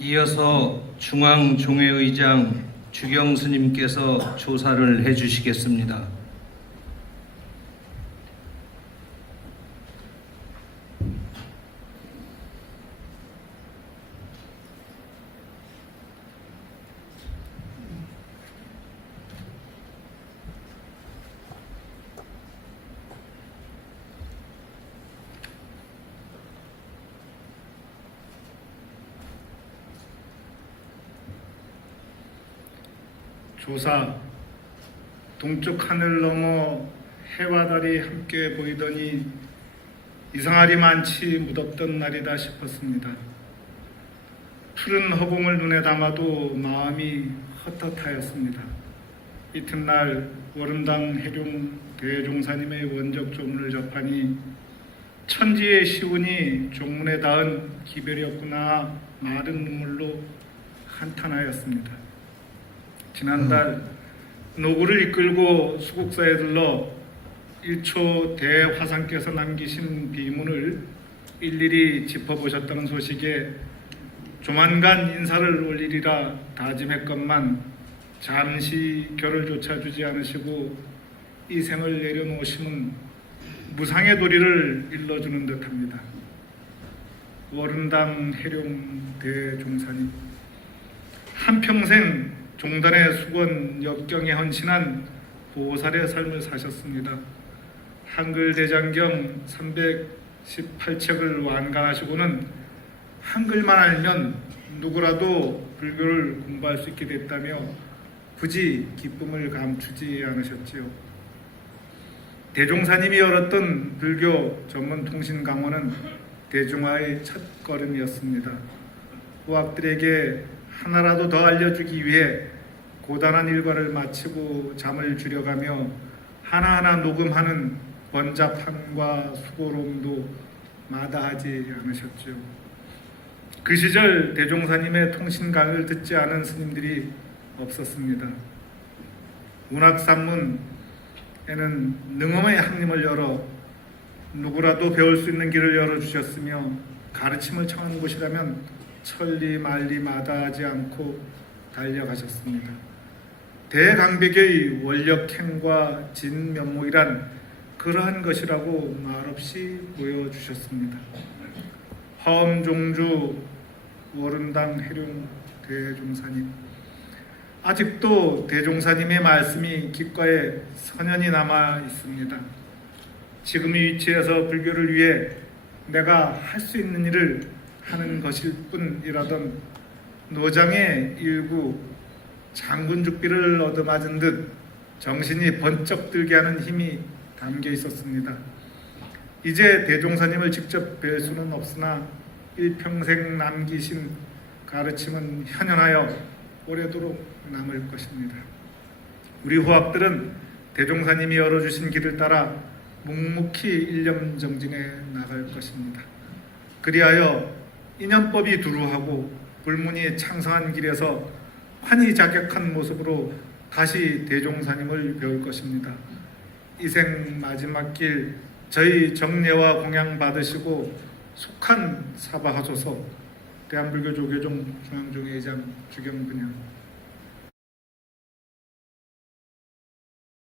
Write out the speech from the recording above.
이어서 중앙종회의장 주경 스님께서 조사를 해주시겠습니다. 조사 동쪽 하늘 넘어 해와 달이 함께 보이더니 이상하리 많지 무덥던 날이다 싶었습니다. 푸른 허공을 눈에 담아도 마음이 헛헛하였습니다. 이튿날 월음당 해룡 대종사님의 원적 조문을 접하니 천지의 시운이 종문에 닿은 기별이었구나 마른 눈물로 한탄하였습니다. 지난달 노구를 이끌고 수국사에 들러 일초 대화상께서 남기신 비문을 일일이 짚어보셨다는 소식에 조만간 인사를 올리리라 다짐했건만 잠시 결을 조차 주지 않으시고 이 생을 내려놓으심은 무상의 도리를 일러주는 듯합니다. 월은당 해룡 대종사님 한평생 종단의 수건 역경에 헌신한 보살의 삶을 사셨습니다. 한글 대장경 318책을 완간하시고는 한글만 알면 누구라도 불교를 공부할 수 있게 됐다며 굳이 기쁨을 감추지 않으셨지요. 대종사님이 열었던 불교 전문 통신 강원은 대중화의 첫 걸음이었습니다. 후학들에게 하나라도 더 알려주기 위해 고단한 일과를 마치고 잠을 줄여가며 하나하나 녹음하는 번잡함과 수고로움도 마다하지 않으셨죠. 그 시절 대종사님의 통신 강을 듣지 않은 스님들이 없었습니다. 문학산문에는 능엄의 학림을 열어 누구라도 배울 수 있는 길을 열어주셨으며 가르침을 청하는 곳이라면 천리 말리 마다하지 않고 달려가셨습니다. 대강백의 원력행과 진면목이란 그러한 것이라고 말없이 보여주셨습니다. 화엄종주 월은당 해룡 대종사님 아직도 대종사님의 말씀이 귓가에 선연히 남아 있습니다. 지금 이 위치에서 불교를 위해 내가 할 수 있는 일을 하는 것일 뿐이라던 노장의 일구 장군 죽비를 얻어맞은 듯 정신이 번쩍 들게 하는 힘이 담겨 있었습니다. 이제 대종사님을 직접 뵐 수는 없으나 일평생 남기신 가르침은 현현하여 오래도록 남을 것입니다. 우리 후학들은 대종사님이 열어주신 길을 따라 묵묵히 일념정진해 나갈 것입니다. 그리하여 인연법이 두루하고 불문이 창성한 길에서 환히 자격한 모습으로 다시 대종사님을 배울 것입니다. 이생 마지막 길 저희 정례와 공양 받으시고 속한 사바하소서 대한불교 조계종 중앙종회의장 주경근양